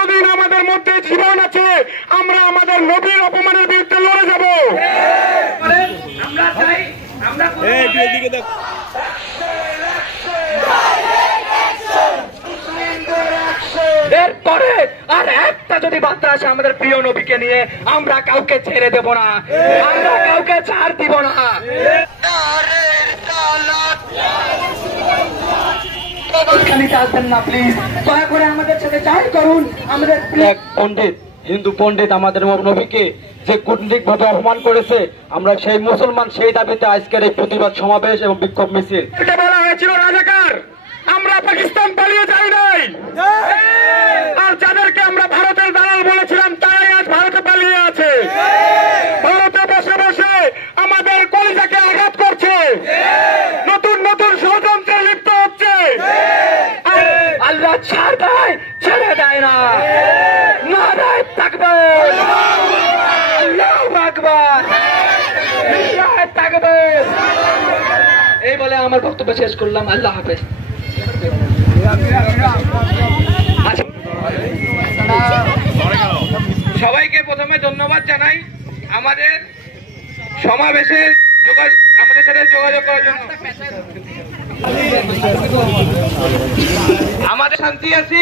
যতদিন আমাদের মধ্যে জীবন আছে আমরা আমাদের নবীর অপমানের বিরুদ্ধে লড়ে যাব। আমরা চাই আমরা এরপরে আর একটা যদি বার্তা আসে আমাদের প্রিয় নবীকে নিয়ে, আমরা কাউকে ছেড়ে দেব না, আমরা কাউকে ছাড় দিব না। আসবেন না প্লিজ, দয়া করে আমাদের সাথে জয়েন করুন। আমাদের পণ্ডিত, হিন্দু পণ্ডিত আমাদের নবীকে যে কূটনৈতিক ভাবে অপমান করেছে, আমরা সেই মুসলমান সেই দাবিতে আজকের এই প্রতিবাদ সমাবেশ এবং বিক্ষোভ মিছিল। এটা বলা হয়েছিল রাজাকার, আমরা পাকিস্তান পালিয়ে যাই নাই, আর যাদেরকে আমরা ভারতের দালাল বলেছিলাম তারাই আজ ভারতে পালিয়ে আছে, ভারতে বসে বসে আমাদের কলিজাকে আঘাত করছে, নতুন নতুন ষড়যন্ত্রে লিপ্ত হচ্ছে। আল্লাহ ছাড় দেয়, ছেড়ে দেয় না। নারায়ে তাকবীর, আল্লাহু আকবার, নারায়ে তাকবীর। এই বলে আমার বক্তব্য শেষ করলাম। আল্লাহ হাফেজ। সবাইকে প্রথমে ধন্যবাদ জানাই আমাদের সমাবেশে আমাদের সাথে যোগাযোগ করার জন্য। আমাদের শান্তি আছি,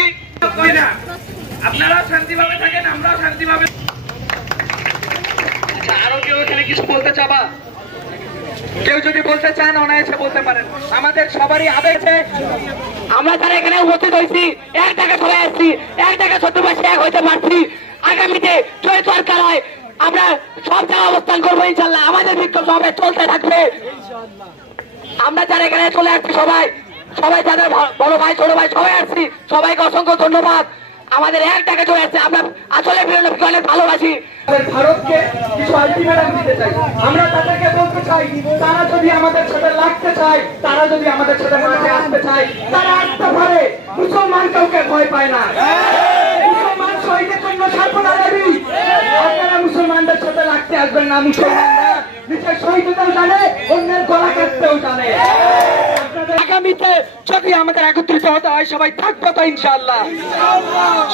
আপনারাও শান্তিভাবে থাকেন, আমরাও শান্তিভাবে। আচ্ছা, আরো কেউ এখানে কিছু বলতে চাবা? কেউ যদি বলতে চান অনায়াসে বলতে পারেন। আমাদের সবারই আবেগে আমরা যারা এখানে উপস্থিত হয়েছি, এক জায়গায় সবাই আসছি, এক জায়গায় ছোট্টবাসী এক হইতে পারছি। আগামীতে জয় দরকার হয় আমরা সব জায়গায় অবস্থান করবো ইনশাল্লাহ। আমাদের বিক্ষোভ সমাবেশ চলতে থাকবে। আমরা যারা এখানে চলে আসছি সবাই সবাই যাদের বড় ভাই ছোট ভাই সবাই আসছি, সবাইকে অসংখ্য ধন্যবাদ। আমাদের এক জায়গায় চলে আসছে, আমরা আসলে অনেক ভালোবাসি। ভারতকে কিছু আলটিমেটাম দিতে চাই। আমরা তাদেরকে বলতে চাই, তারা যদি আমাদের সাথে লাগতে চায়, তারা যদি আমাদের সাথে মাঠে আসতে চায়, তারা আসতে পারে। মুসলমান কাউকে ভয় পায় না, মুসলমান শহীদের জন্য সার্বদা রেডি। আপনারা মুসলমানদের সাথে লাগতে আসবেন না। মুসলমানরা নিজের শহীদতাও জানে, অন্যের গলা কাটতেও জানে। আগামীতে যদি আমাদের একত্রিত হতে হয় সবাই থাকবো তো ইনশাআল্লাহ।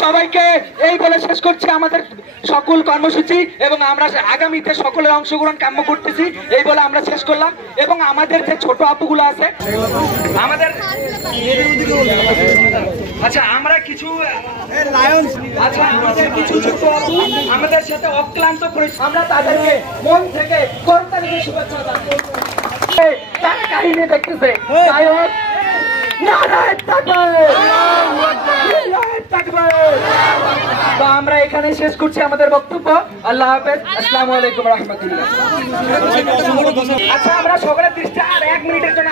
সবাইকে এই বলে শেষ করছি আমাদের সকল কর্মসূচি, এবং আমরা আগামীতে সকলের অংশগ্রহণ কাম্য করতেছি এই বলে আমরা শেষ করলাম। এবং আমাদের যে ছোট আপুগুলো আছে আমাদের, আচ্ছা আমরা কিছু আমাদের কিছু ছোট আপু আমাদের সাথে অক্লান্ত পরিশ্রম, আমরা তাদেরকে মন থেকে করতালিতে শুভেচ্ছা জানাই। তারা কাহিনী দেখতেছে, তাই হোক নারায়ে তাকবীর, নারায়ে তাকবীর। তো আমরা এখানে শেষ করছি আমাদের বক্তব্য। আল্লাহ হাফেজ, আসসালামু আলাইকুম রাহমাতুল্লাহ। আচ্ছা, আমরা সকলের দৃষ্টি আর 1 মিনিটের জন্য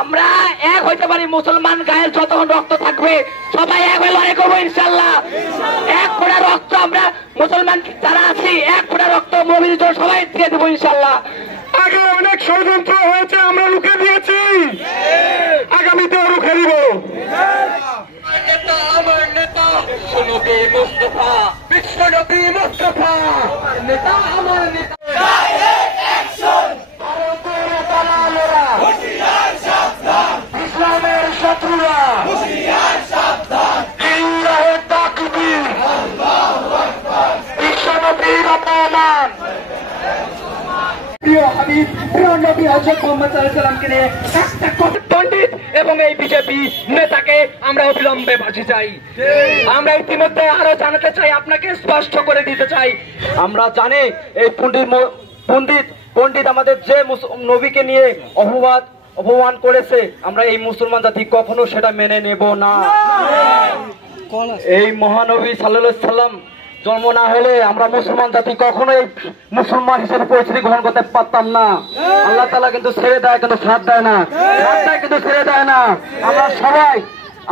আমরা এক হইতে পারি। মুসলমান গায়ের যতক্ষণ রক্ত থাকবে সবাই এক হয়ে লড়াই করবো ইনশাল্লাহ। এক ফোঁটা রক্ত আমরা মুসলমান যারা আছি, এক ফোঁটা রক্ত নবীর জন্য সবাই দিয়ে দেবো ইনশাল্লাহ। আগে অনেক ষড়যন্ত্র হয়েছে, আমরা রুখে দিয়েছি, আগামীতেও রুখে দিব। আমার নেতা বিশ্বনবী মুস্তাফা, বিশ্বনবী মুস্তাফা নেতা, আমার নেতা। ভারতের দালালেরা হুঁশিয়ার সাবধান, ইসলামের শত্রুরা হুঁশিয়ার সাবধান। নারায়ে তাকবীর, আল্লাহু আকবার, বিশ্বনবীর অপমান। প্রিয় হাবিব, প্রিয় নবী হযরত মুহাম্মদ সাল্লাল্লাহু আলাইহি ওয়াসাল্লামকে নিয়ে একটা পণ্ডিত এবং এই বিজেপি নেতাকে আমরা অবিলম্বে ফাঁসি চাই। আমরা ইতিমধ্যে আরো জানাতে চাই, আপনাকে স্পষ্ট করে দিতে চাই, আমরা জানি এই পণ্ডিত আমাদের যে নবীকে নিয়ে অপমান করেছে, আমরা এই মুসলমান জাতি কখনো সেটা মেনে নেব না। এই মহানবী সাল্লাল্লাহু আলাইহি সাল্লাম জন্ম না হলে আমরা মুসলমান জাতি কখনোই মুসলমান হিসেবে পরিচিতি গ্রহণ করতে পারতাম না। আল্লাহ তাআলা কিন্তু ছেড়ে দেয়, কিন্তু সাথ দেয় না, সাথ দেয় কিন্তু ছেড়ে দেয় না। আমরা সবাই,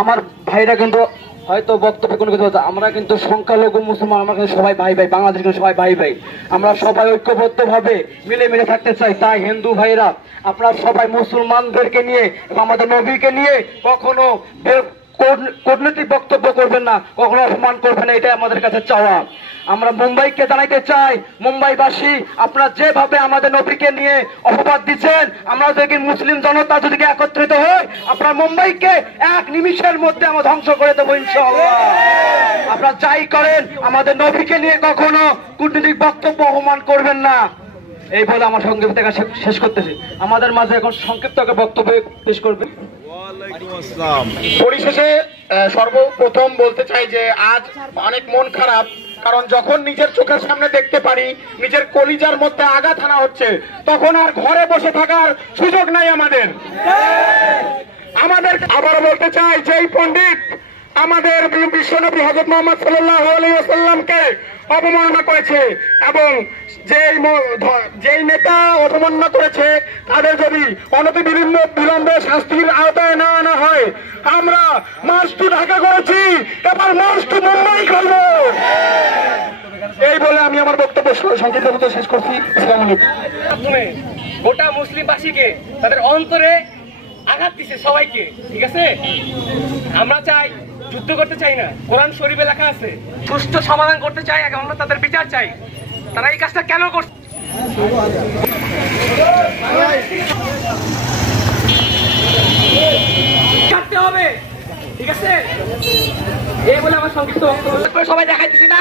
আমার ভাইরা কিন্তু হয়তো বক্তব্য কোনো কিছু, আমরা কিন্তু সংখ্যালঘু মুসলমান, আমরা কিন্তু সবাই ভাই ভাই, বাংলাদেশ কিন্তু সবাই ভাই ভাই। আমরা সবাই ঐক্যবদ্ধ ভাবে মিলে থাকতে চাই। তাই হিন্দু ভাইরা আপনারা সবাই মুসলমানদেরকে নিয়ে এবং আমাদের নবীকে নিয়ে কখনো কূটনৈতিক বক্তব্য করবেন না, কখনো অপমান করবেন না, এটাই আমাদের কাছে চাওয়া। আমরা মুম্বাইকে জানাইতে চাই, মুম্বাইবাসী আপনারা যেভাবে আমাদের নবীকে নিয়ে অপবাদ দিচ্ছেন, আমরা যদি মুসলিম জনতা যদি একত্রিত হই, আপনারা মুম্বাইকে 1 নিমিষের মধ্যে আমরা ধ্বংস করে দেবো ইনশাআল্লাহ। আপনারা যাই করেন আমাদের নবীকে নিয়ে কখনো কূটনৈতিক বক্তব্য অপমান করবেন না। এই বলে আমার সংক্ষিপ্ত শেষ করতেছি। আমাদের মাঝে এখন সংক্ষিপ্ত বক্তব্য পেশ করবে। পরিশেষে সর্বপ্রথম বলতে চাই যে আজ অনেক মন খারাপ, কারণ যখন নিজের চোখের সামনে দেখতে পারি নিজের কলিজার মধ্যে আঘাত হানা হচ্ছে, তখন আর ঘরে বসে থাকার সুযোগ নাই আমাদের। আবার বলতে চাই যে এই পণ্ডিত আমাদের বিশ্বনবী হযরত মুহাম্মদ সাল্লাল্লাহু আলাইহি ওয়াসাল্লামকে অবমাননা করেছে, এবং যেই নেতা অবমাননা করেছে তাদের যদি অনতিবিলম্বে শাস্তির আওতায় না আনা হয়, আমরা মার্চ টু ঢাকা করেছি, এবার মার্চ টু মুম্বাই করব। এই বলে আমি আমার বক্তব্য সংক্ষিপ্ত শেষ করছি। আসসালামু আলাইকুম। গোটা মুসলিমবাসীকে তাদের অন্তরে আঘাত দিচ্ছে সবাইকে, ঠিক আছে? আমরা চাই, যুদ্ধ করতে চাই না, কোরআন শরীফে লেখা আছে সুষ্ঠু সমাধান করতে চাই, আমরা তাদের বিচার চাই। তারা এই কাজটা কেন করছে ছাড়তে হবে, ঠিক আছে? এই বলে আমার সংক্ষিপ্ত বক্তব্য। সবাই দেখাইতেছি না।